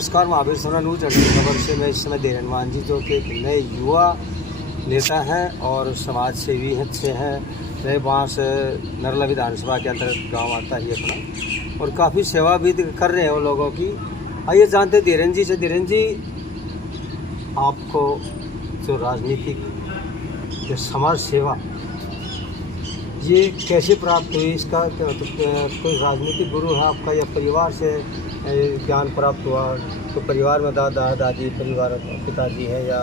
नमस्कार, महावीर सोना न्यूज खबर से मैं इस समय देरन मान जी, जो कि एक नए युवा नेता हैं और समाज सेवी अच्छे हैं। नए बांस नरला विधानसभा के अंतर्गत गांव आता ही अपना, और काफ़ी सेवा भी कर रहे हैं वो लोगों की। आइए जानते हैं धीरेन जी से। धीरेन जी, आपको जो राजनीतिक जो समाज सेवा ये कैसे प्राप्त हुई? इसका कोई राजनीतिक गुरु है आपका या परिवार से ज्ञान प्राप्त हुआ? तो परिवार में दादा दादी, परिवार पिताजी है या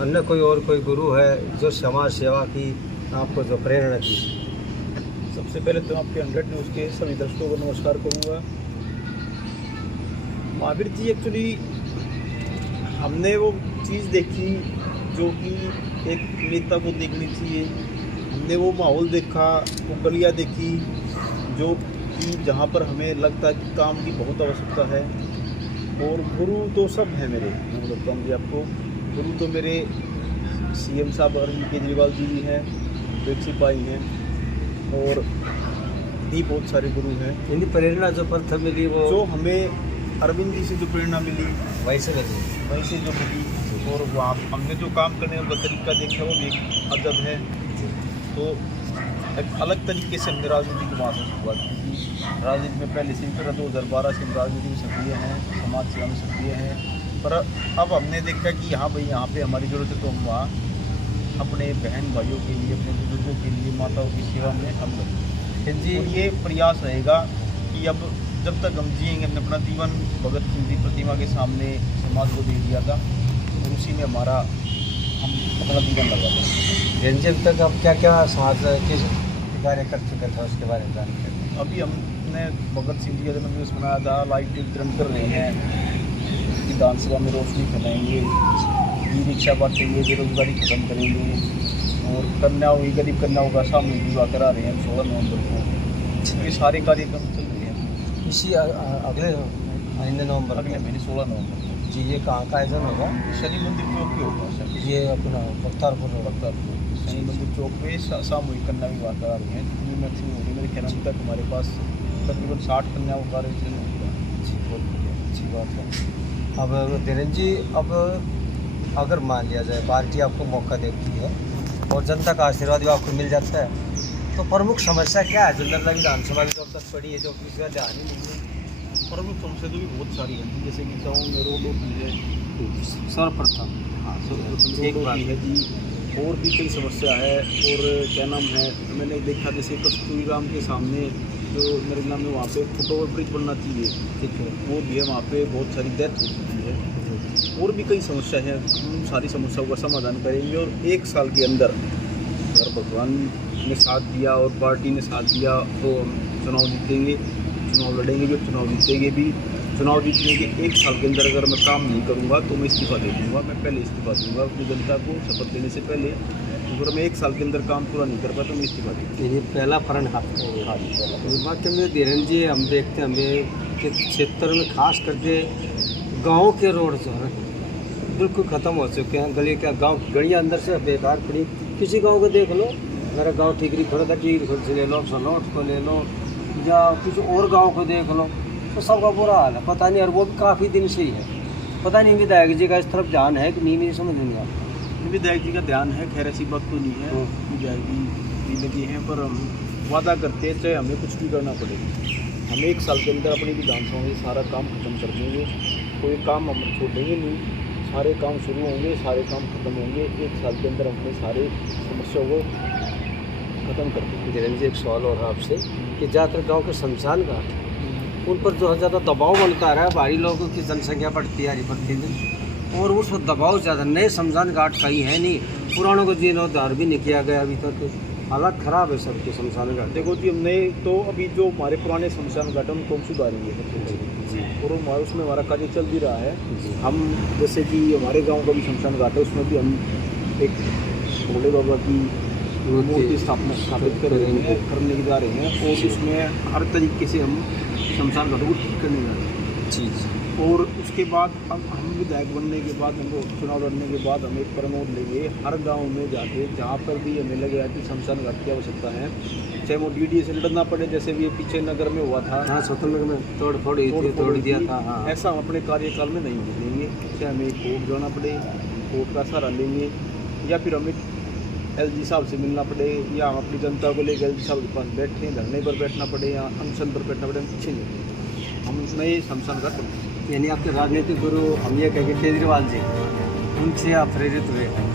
अन्य कोई गुरु है जो समाज सेवा की आपको जो प्रेरणा दी? सबसे पहले तो आपके 100 न्यूज़ के सभी दर्शकों को नमस्कार करूँगा। महावीर जी, एक्चुअली हमने वो चीज़ देखी जो कि एक नेता को देखनी चाहिए। हमने वो माहौल देखा, वो गलियाँ देखी जो कि जहाँ पर हमें लगता है कि काम की बहुत आवश्यकता है। और गुरु तो सब हैं मेरे, मैं बताता हूँ जी आपको। गुरु तो मेरे CM साहब अरविंद केजरीवाल जी भी हैं, जो एक सिपाही हैं, और भी बहुत सारे गुरु हैं। यानी प्रेरणा जो प्रथम मिली वो जो हमें अरविंद जी से जो प्रेरणा मिली वैसे लगी, वैसे जो मिली, और वहाँ हमने जो काम करने का तरीका देखा वो भी एक अजब है। तो एक अलग तरीके से हमने राजनीति की बात शुरुआत की। राजनीति में पहले से ही 2012 से हम राजनीति में सक्रिय हैं, समाज सेवा में सक्रिय हैं। पर अब हमने देखा कि यहाँ भाई यहाँ पे हमारी ज़रूरत है, तो हम वहाँ अपने बहन भाइयों के लिए, अपने बुजुर्गों के लिए, माताओं की सेवा में हम लगें जी। और ये प्रयास रहेगा कि अब जब तक हम जिएंगे, हमने अपना जीवन भगत सिंह की प्रतिमा के सामने समाज को दे दिया था, और उसी में हमारा हम अपना जीवन लगा दें। जब तक आप क्या क्या समाज किस कार्य कर चुके थे उसके बारे में जानकारी? अभी हमने भगत सिंह जी का जन्मदिवस मनाया था, लाइट वितरण कर रहे हैं, विधानसभा में रोशनी फैलाएंगे, ई रिक्शा बांटेंगे, बेरोजगारी खत्म करेंगे, और कन्याओं की गरीब कन्याओं का सामूहिक विवाह करा रहे हैं 16 नवंबर को। ये सारे कार्यक्रम चल रहे हैं इसी अगले महीने नवंबर, अगले महीने 16 नवंबर जी। ये कहाँ का आयोजन होगा? शनि मंदिर चौक पे होगा सर। ये अपना बख्तारपुर शनि मंदिर चौक पे सामूहिक कन्या विवाह करा रहे हैं। जितनी मैक्सिमम होगी मेरे ख्याल में तक हमारे पास तकरीबन 60 कन्याओं का आयोजन होगा। अच्छी बात है। अब धीरेन जी, अब अगर मान लिया जाए पार्टी आपको मौका देती है और जनता का आशीर्वाद भी आपको मिल जाता है, तो प्रमुख समस्या क्या है जो नरला विधानसभा में जब तक पड़ी है, जो किसी का ध्यान ही नहीं है? प्रमुख समस्या तो भी बहुत सारी है, जैसे कि गाँव में रोडों की है सर्वप्रथम। रोडों की है जी, और भी कई समस्या है। और क्या नाम है, मैंने देखा जैसे कस्तूरी राम के सामने जो मेरे नाम में वहाँ पे फुटओवर ब्रिज बनना चाहिए, ठीक है, वो भी है। वहाँ पे बहुत सारी डेथ हो चुकी है। और भी कई समस्या है, उन सारी समस्याओं का समाधान करेंगे। और 1 साल के अंदर अगर भगवान ने साथ दिया और पार्टी ने साथ दिया तो हम चुनाव जीतेंगे, चुनाव लड़ेंगे। जो चुनाव जीतेंगे भी, चुनाव जीतने के 1 साल के अंदर अगर मैं काम नहीं करूँगा तो मैं इस्तीफा दे दूँगा। मैं पहले इस्तीफा दूँगा अपनी जनता को शपथ लेने से पहले। अगर मैं 1 साल के अंदर काम पूरा नहीं कर पाया तो मैं इस्तीफा दे दूँगा। ये पहला प्रण है। हाँ जी, पहला। बात में धीरेन जी, हम देखते हैं हमें के क्षेत्र में खास करके गाँव के रोड जो है बिल्कुल ख़त्म हो चुके हैं। गली का गाँव गलियाँ अंदर से बेकार पड़ी। किसी गाँव को देख लो, मेरा गाँव ठीकरी खड़ा था, ठीकरी से ले लो, सनौट को ले लो, या किसी और गाँव को देख लो, तो सबका बुरा हाल है। पता नहीं, और वो भी काफ़ी दिन से ही है। पता नहीं विधायक जी का इस तरफ ध्यान है कि नहीं, मेरी समझ नहीं आता। विधायक जी का ध्यान है, खैर ऐसी बात तो नहीं है। विधायक जी लगे हैं, पर हम वादा करते हैं चाहे हमें कुछ भी करना पड़ेगा, हम 1 साल के अंदर अपनी विधानसभा में सारा काम खत्म कर देंगे। कोई काम हम छोड़ेंगे नहीं, सारे काम शुरू होंगे, सारे काम खत्म होंगे। 1 साल के अंदर अपने सारे समस्याओं को खत्म कर देंगे। धीरेन जी, एक सवाल और आपसे कि ज़्यादातर गाँव के शमशान घाट उन पर जो है ज़्यादा दबाव बनता रहा है, भारी लोगों की जनसंख्या बढ़ती है प्रतिदिन, और उस पर दबाव ज़्यादा। नए शमशान घाट कहीं है नहीं, पुरानों को जीर्णोद्धार भी नहीं किया गया अभी तक। हालात ख़राब है सबके शमशान घाट। देखो जी, हमने तो अभी जो हमारे पुराने शमशान घाट उनको हम सुधारेंगे जी, और उसमें हमारा कार्य चल भी रहा है जी। हम जैसे कि हमारे गांव का भी शमशान घाट है, उसमें भी हम एक भोले बाबा की मूर्ति स्थापित करने जा रहे हैं, और उसमें हर तरीके से हम शमशान घाटों को ठीक करने जा रहे हैं। जी। और उसके बाद हम विधायक बनने के बाद, हमको चुनाव लड़ने के बाद हम एक प्रमोद लेंगे हर गांव में जाके, जहाँ पर भी हमें लगेगा कि शमशान घाट की आवश्यकता है, चाहे वो डीडी से लड़ना पड़े, जैसे भी ये पीछे नगर में हुआ था, हाँ स्वतंत्र में तोड़ फोड़ दिया था। हाँ ऐसा हम अपने कार्यकाल में नहीं मिलेंगे। चाहे हमें कोर्ट जाना पड़े, कोर्ट का सहारा लेंगे, या फिर हमें एलजी साहब से मिलना पड़े, या हम अपनी जनता को लेकर एलजी साहब के पास बैठे, धरने पर बैठना पड़े या अनशन पर बैठना पड़े, हम पीछे नहीं, हम नए शमशान घाट। यानी आपके राजनीतिक गुरु हम ये कहेंगे केजरीवाल जी, उनसे आप प्रेरित हुए हैं।